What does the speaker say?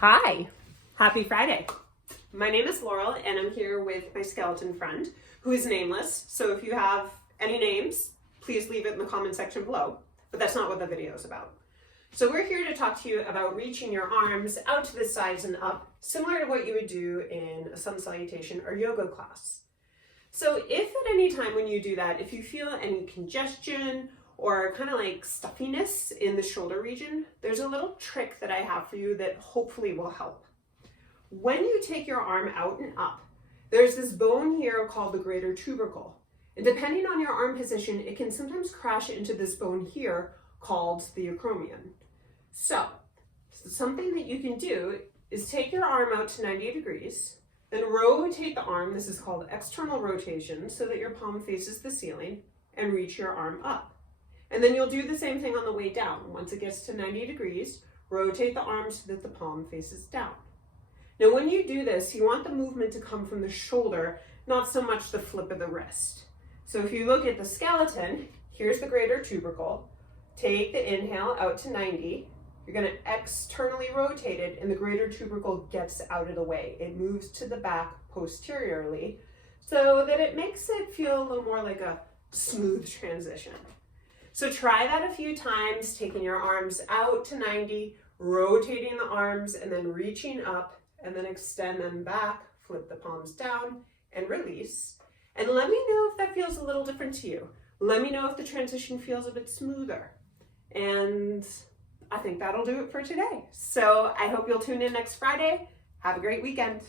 Hi, happy Friday. My name is Laurel and I'm here with my skeleton friend who is nameless. So if you have any names, please leave it in the comment section below, but that's not what the video is about. So we're here to talk to you about reaching your arms out to the sides and up, similar to what you would do in a Sun Salutation or yoga class. So if at any time when you do that, if you feel any congestion or kind of like stuffiness in the shoulder region, there's a little trick that I have for you that hopefully will help. When you take your arm out and up, there's this bone here called the greater tubercle. And depending on your arm position, it can sometimes crash into this bone here called the acromion. So something that you can do is take your arm out to 90 degrees, then rotate the arm, this is called external rotation, so that your palm faces the ceiling, and reach your arm up. And then you'll do the same thing on the way down. Once it gets to 90 degrees, rotate the arm so that the palm faces down. Now when you do this, you want the movement to come from the shoulder, not so much the flip of the wrist. So if you look at the skeleton, here's the greater tubercle. Take the inhale out to 90. You're going to externally rotate it and the greater tubercle gets out of the way. It moves to the back posteriorly so that it makes it feel a little more like a smooth transition. So try that a few times, taking your arms out to 90, rotating the arms and then reaching up and then extend them back, flip the palms down and release. And let me know if that feels a little different to you. Let me know if the transition feels a bit smoother. And I think that'll do it for today. So I hope you'll tune in next Friday. Have a great weekend.